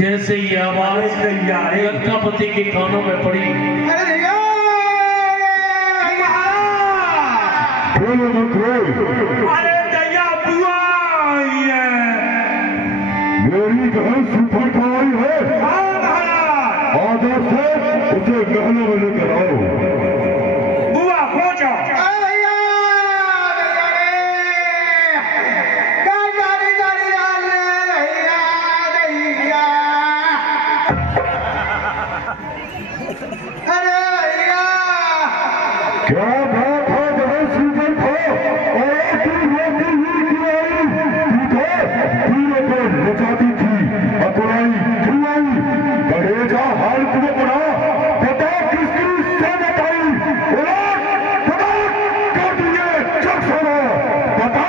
जैसे ये आवाज लंकापति के कानों में पड़ी, अरे दैया बुआ मेरी बहन सुपर खाई है। आदर से उसे महलों में लेकर आओ। बुआ पहुंचो। क्या बात है बहन सुपर खा और तू रोती हुई क्यों आई? पूरे को नचाती थी, अकुराई क्यों आई? कलेजा हाल क्यों बना? बता किसकी सेना आई? कर दिए चक सोना। बता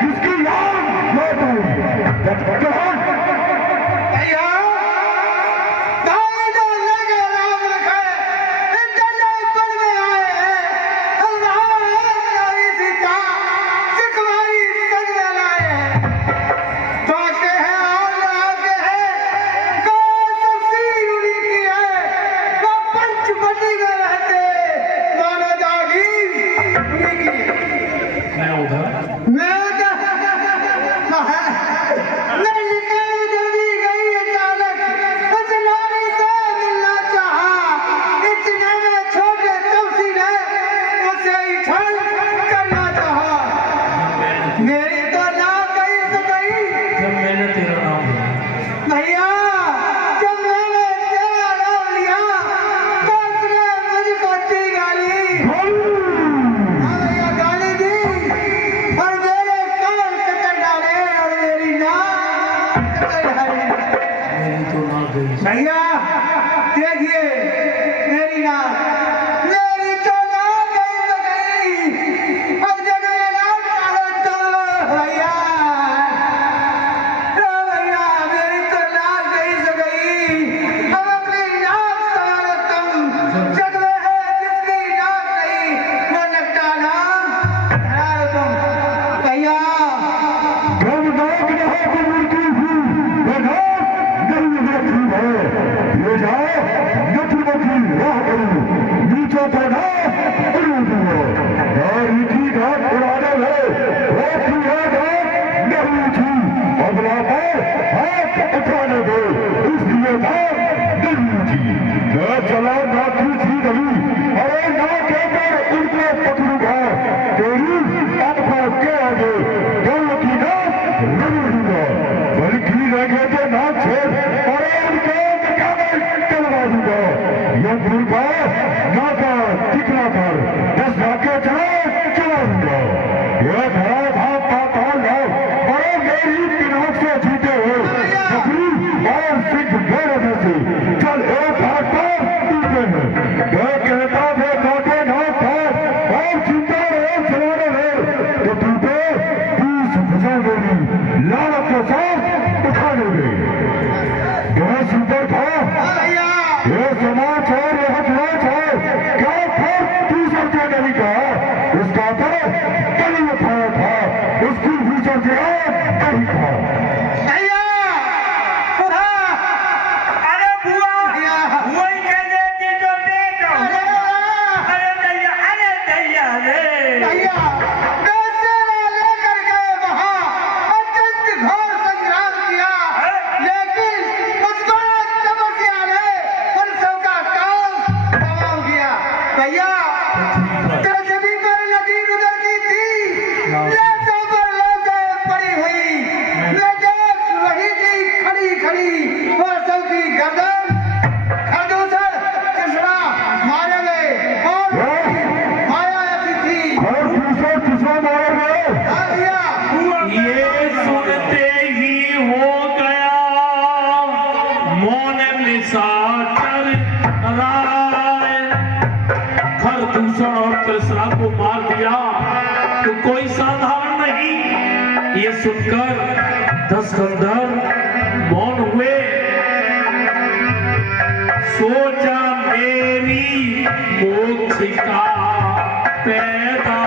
किसकी याद लौट आई? भैया देखिए मेरी नाम मेरी तो नाम गई तो गई, अब जब मेरा तो भैया मेरी तो नाम गई तो गई, अब अपनी नाम सवारो तुम जग में है जिसकी नाम नहीं वो नकटा नाम धराओ तुम। भैया ले जाओ नथुमती राह करूं, नीचे पढ़ा रीति घाट पुराना है, वो पूरा घाट नहीं थी, अगला पर हाथ उठाने दो, इसलिए घाट नहीं थी। मैं चला नाथी थी नहीं, अरे ना कहकर उनको पकड़ूंगा, तेरी अनफा के आगे गल की नाथ नहीं दूंगा, बल्कि लगे तो ना छोड़ ये दुर्गा नाका टिकना कर 10 नाके चलाऊंगा। ये धरा था पाताल है और मेरी पिनाक से जीते हो बकरी और सिख मेरे में से चल एक हाथ पर टूटे हैं। मैं कहता थे काटे ना था और जीते रहे चलाने रहे तो टूटे 20 फंसा देगी लालच के साथ उठाने में। मैं सुपर था ये समाचार यह जांच है क्या फिर दूसर से नहीं कहा, उसका तो कहीं उठाया था, उसकी दूसर से नहीं था। अरे बुआ वही कह देती तो देखो। अरे दैया रे लेकर गए वहाँ अत्यंत घोर संग्राम किया, लेकिन उसको तपस्या ने भैया जमीन पर नदी गुजरती थी, लाशों पर लाशें पड़ी हुई, मैं देख रही थी खड़ी खड़ी वो सबकी गर्दन खरदूसर किसरा मारे गए और माया ऐसी थी किसरा मारे गए। ये सुनते ही हो गया मौन निशाचर खरदूषण और कृष्णा को मार दिया तो कोई साधारण नहीं। ये सुनकर 10 गंधर्व मौन हुए, सोचा मेरी मोक्ष का पैदा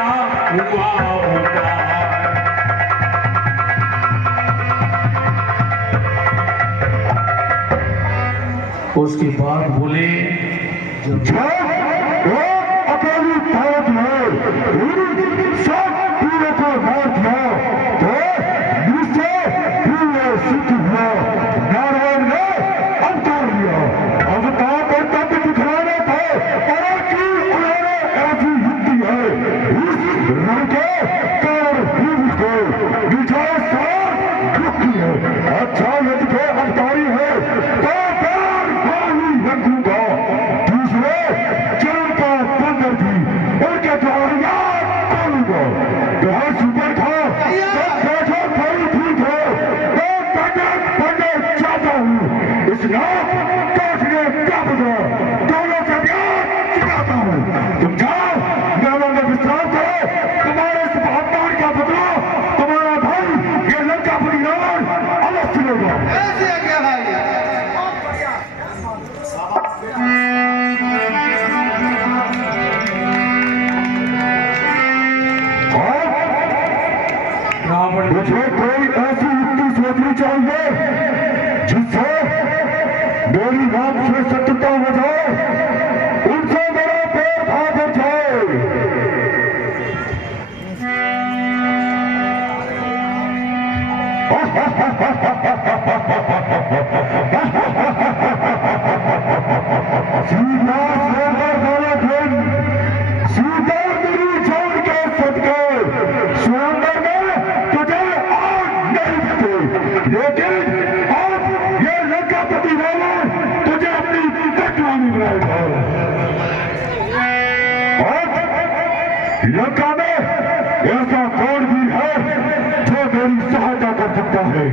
हुआ होगा। उसके बाद बोले अकेली ताकत में सब पूरे को मार दिया तो दूसरे पूरे सिद्ध हुआ। नारायण ने अवतार लिया, अवतार पर तब दिखलाना था और कि उन्होंने ऐसी युक्ति है इस रंग के कर को विजय से दुखी है। अच्छा यदि के अवतारी है तो प्यार ही रखूंगा। दूसरे चरण का बंदर थी उनके द्वार याद करूंगा। बहुत सुपर था बैठो कोई ठीक है मैं पंडित चाहता हूँ। इस नाक काटने का बदला दोनों से प्यार चुकाता हूँ। तुम जाओ मेरा में विश्राम करो। तुम्हारे इस अपमान का बदला तुम्हारा भाई ये लंकापुरी रावण अवश्य लेगा। ऐसे क्या भाई रावण मुझे कोई ऐसी युक्ति सोचनी चाहिए जिससे मेरी नाम से शत्रुता हो जाए, उनसे मेरा पेट भाग हो जाए। सीधा स्वयंवर वाला दिन सीधा मेरी जान के सदके स्वयंवर में तुझे आग नहीं देते, लेकिन अब ये लंकापति वाला तुझे अपनी कटवानी बनाएगा। अब लंका में ऐसा कौन भी है जो मेरी सहायता कर सकता है?